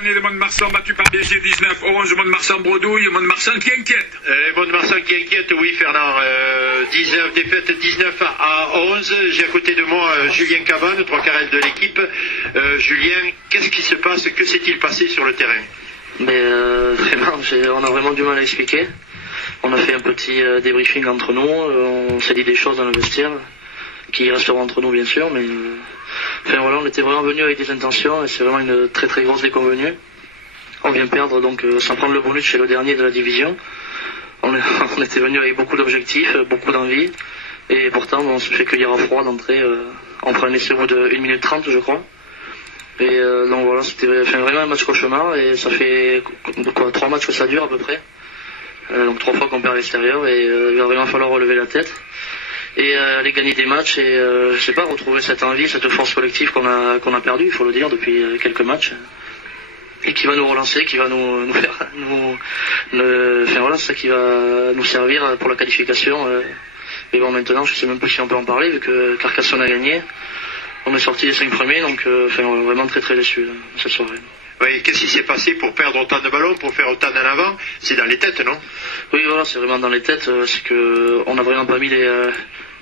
Le Mont-de-Marsan battu par BG 19-11, Mont-de-Marsan bredouille, Mont-de-Marsan qui inquiète. Mont-de-Marsan qui inquiète, oui Fernand. 19 défaites, 19 à 11. J'ai à côté de moi Julien Cabane, 3/4 de l'équipe. Julien, qu'est-ce qui se passe? Que s'est-il passé sur le terrain? Vraiment, on a vraiment du mal à expliquer. On a fait un petit débriefing entre nous, on s'est dit des choses dans le vestiaire, qui resteront entre nous bien sûr, mais on était vraiment venus avec des intentions et c'est vraiment une très très grosse déconvenue. On vient perdre donc sans prendre le bonus chez le dernier de la division. On était venus avec beaucoup d'objectifs, beaucoup d'envie, et pourtant on se fait cueillir à froid d'entrée. On prend un essai au bout de 1 minute 30 je crois. Et donc voilà, c'était vraiment un match cauchemar et ça fait 3 matchs que ça dure à peu près. Donc 3 fois qu'on perd à l'extérieur et il va vraiment falloir relever la tête et aller gagner des matchs et je sais pas, retrouver cette envie, cette force collective qu'on a perdue, il faut le dire, depuis quelques matchs et qui va nous relancer, qui va nous faire c'est ça qui va nous servir pour la qualification. Mais bon, maintenant je sais même plus si on peut en parler vu que Carcassonne a gagné. On est sorti les 5 premiers, donc vraiment très très déçu cette soirée. Oui, qu'est-ce qui s'est passé pour perdre autant de ballons, pour faire autant d'en avant? C'est dans les têtes, non? Oui, voilà, c'est vraiment dans les têtes. C'est que on n'a vraiment pas mis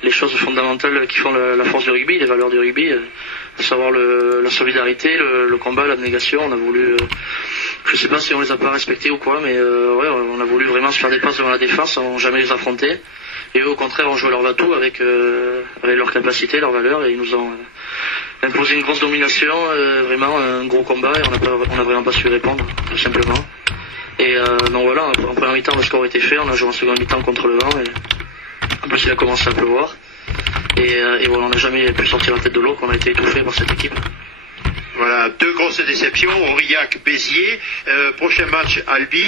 les choses fondamentales qui font la force du rugby, les valeurs du rugby, à savoir la solidarité, le combat, l'abnégation. On a voulu, je sais pas si on les a pas respectés ou quoi, mais ouais, on a voulu vraiment se faire des passes devant la défense sans jamais les affronter. Et eux, au contraire, ont joué leur bateau avec leur capacité, leurs valeurs, et ils nous ont imposé une grosse domination, vraiment un gros combat, et on n'a vraiment pas su répondre, tout simplement. Et donc voilà, en première mi-temps, le score était fait, on a joué en seconde mi-temps contre le vent, et en plus il a commencé à pleuvoir. Et voilà, on n'a jamais pu sortir la tête de l'eau, qu'on a été étouffé par cette équipe. Voilà, 2 grosses déceptions, Aurillac, Béziers, prochain match Albi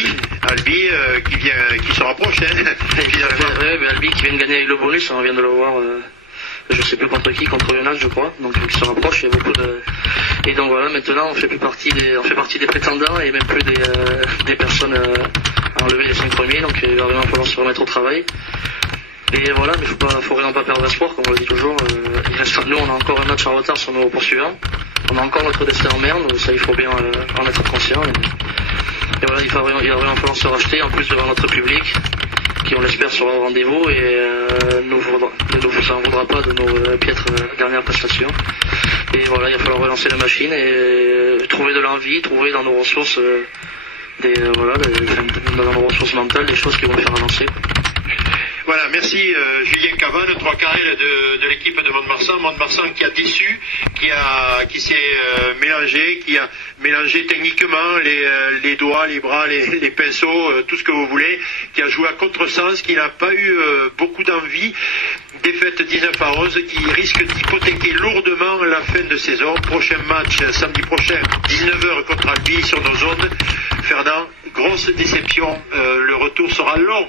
qui se rapproche, mais Albi qui vient de gagner avec le bonus, on vient de le voir, je sais plus contre qui, contre Lionel je crois, donc qui se rapproche, il y a beaucoup de... Et donc voilà, maintenant on fait partie des prétendants et même plus des personnes à enlever les 5 premiers, donc il va vraiment falloir se remettre au travail. Et voilà, mais faut vraiment pas perdre espoir, comme on le dit toujours. Nous on a encore un match en retard sur nos poursuivants. On a encore notre destin en merde, ça il faut bien en être conscient. Et voilà, il va vraiment falloir se racheter, en plus devant notre public, qui on l'espère sera au rendez-vous et ne nous en voudra pas de nos piètres dernières prestations. Et voilà, il va falloir relancer la machine et trouver de l'envie, trouver dans nos ressources dans nos ressources mentales des choses qui vont nous faire avancer. Voilà, merci Julien Cabane, 3/4 de l'équipe de Mont-de-Marsan. Mont-de-Marsan qui a déçu, qui s'est mélangé techniquement les doigts, les bras, les pinceaux, tout ce que vous voulez, qui a joué à contresens, qui n'a pas eu beaucoup d'envie. Défaite 19 à 11 qui risque d'hypothéquer lourdement la fin de saison. Prochain match samedi prochain, 19h contre Albi sur nos zones. Fernand, grosse déception, le retour sera long.